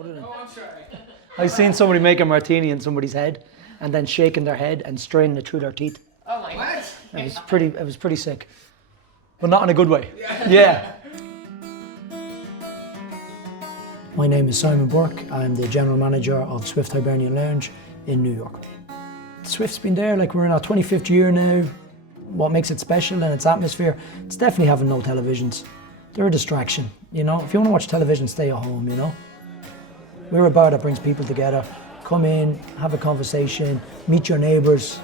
put it in. Oh, I'm sorry. I've seen somebody make a martini in somebody's head and then shaking their head and straining it through their teeth. Oh my God. It was pretty sick. But not in a good way. Yeah. My name is Simon Burke. I'm the general manager of Swift Hibernian Lounge in New York. Swift's been there, like we're in our 25th year now. What makes it special and its atmosphere, it's definitely having no televisions. They're a distraction, you know. If you want to watch television, stay at home, you know. We're a bar that brings people together. Come in, have a conversation, meet your neighbours.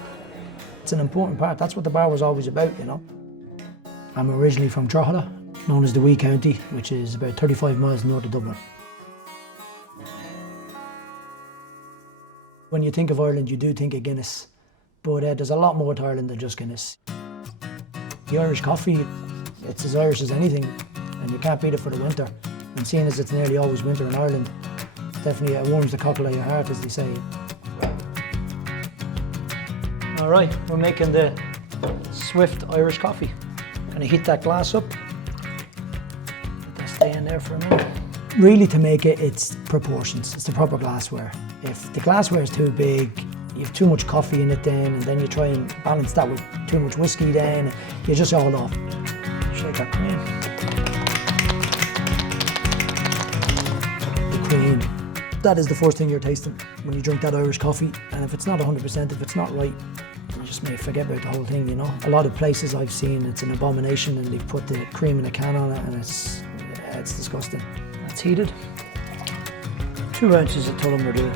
It's an important part. That's what the bar was always about, you know. I'm originally from Drogheda, known as the Wee County, which is about 35 miles north of Dublin. When you think of Ireland, you do think of Guinness, but there's a lot more to Ireland than just Guinness. The Irish coffee, it's as Irish as anything, and you can't beat it for the winter. And seeing as it's nearly always winter in Ireland, definitely it warms the cockle of your heart, as they say. All right, we're making the Swift Irish coffee. Gonna heat that glass up. Let that stay in there for a minute. Really, to make it, it's proportions. It's the proper glassware. If the glassware is too big, you have too much coffee in it then, and then you try and balance that with too much whiskey then, you're just all off. Shake that cream. The cream. That is the first thing you're tasting when you drink that Irish coffee, and if it's not 100%, if it's not right, you just may forget about the whole thing, you know. A lot of places I've seen, it's an abomination, and they've put the cream in a can on it, and it's disgusting. That's heated. 2 ounces of Tullamore Dew.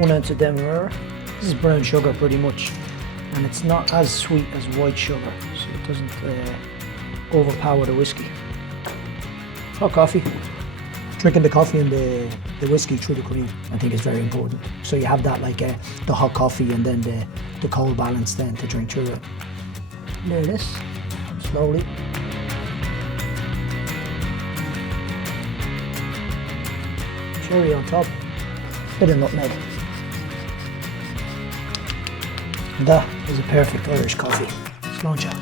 1 ounce of Demerara. This is brown sugar pretty much, and it's not as sweet as white sugar, so it doesn't overpower the whiskey. Hot coffee. Drinking the coffee and the whiskey through the cream, I think is very important. So you have that like the hot coffee and then the cold balance then to drink through it. There it is, slowly. Cherry on top, bit of nutmeg. And that is a perfect Irish coffee. Let's launch it.